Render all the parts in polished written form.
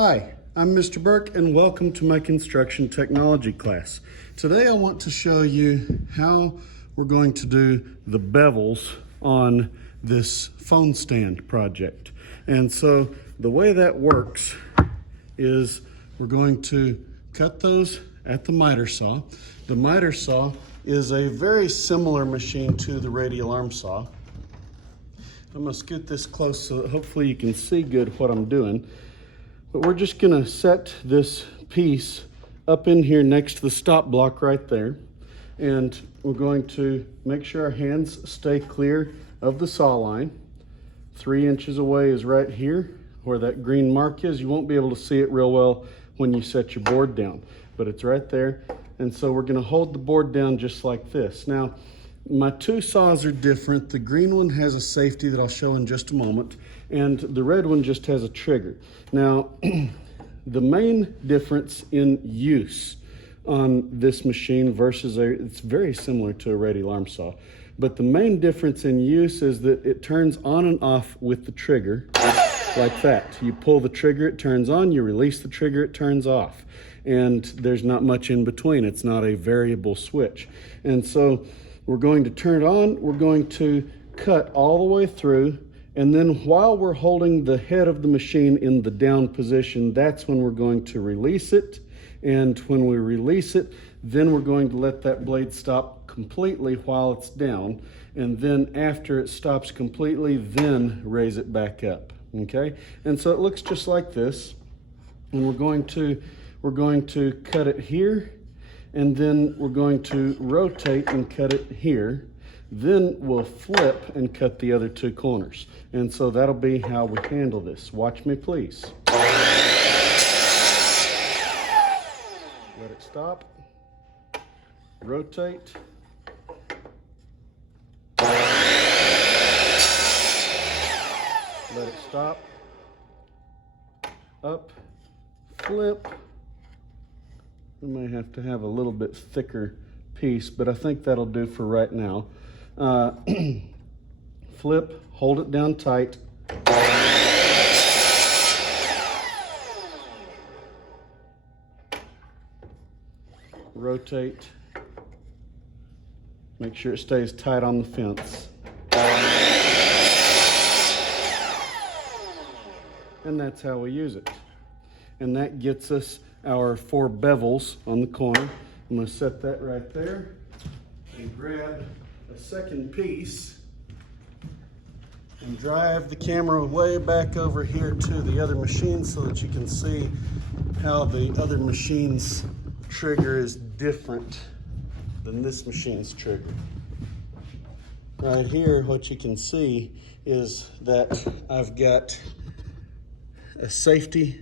Hi, I'm Mr. Burke and welcome to my construction technology class. Today I want to show you how we're going to do the bevels on this phone stand project. And so the way that works is we're going to cut those at the miter saw. The miter saw is a very similar machine to the radial arm saw. I'm going to scoot this close so that hopefully you can see good what I'm doing. But we're just going to set this piece up in here next to the stop block right there. And we're going to make sure our hands stay clear of the saw line. 3 inches away is right here where that green mark is. You won't be able to see it real well when you set your board down, but it's right there. And so we're going to hold the board down just like this. Now, my two saws are different. The green one has a safety that I'll show in just a moment, and the red one just has a trigger. Now, the main difference in use on this machine versus it's very similar to a radial arm saw, but the main difference in use is that it turns on and off with the trigger like that. You pull the trigger, it turns on, you release the trigger, it turns off. And there's not much in between. It's not a variable switch. And so we're going to turn it on, we're going to cut all the way through, and then while we're holding the head of the machine in the down position, that's when we're going to release it. And when we release it, then we're going to let that blade stop completely while it's down. And then after it stops completely, then raise it back up, okay? And so it looks just like this. And we're going to cut it here, and then we're going to rotate and cut it here. Then we'll flip and cut the other two corners. And so that'll be how we handle this. Watch me, please. Let it stop. Rotate. Let it stop. Up. Flip. We may have to have a little bit thicker piece, but I think that'll do for right now. Flip, hold it down tight. Rotate. Make sure it stays tight on the fence. And that's how we use it. And that gets us our 4 bevels on the corner. I'm going to set that right there and grab a second piece and drive the camera way back over here to the other machine so that you can see how the other machine's trigger is different than this machine's trigger. Right here, what you can see is that I've got a safety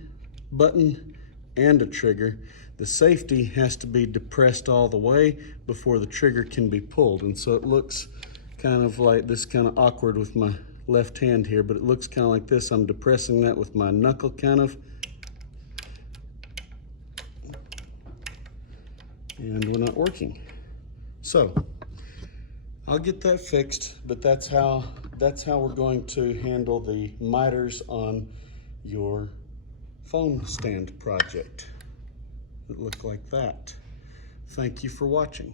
button and a trigger. The safety has to be depressed all the way before the trigger can be pulled. And so it looks kind of like this, kind of awkward with my left hand here, but it looks kind of like this. I'm depressing that with my knuckle kind of. And we're not working. So I'll get that fixed, but that's how we're going to handle the miters on your phone stand project. It looked like that. Thank you for watching.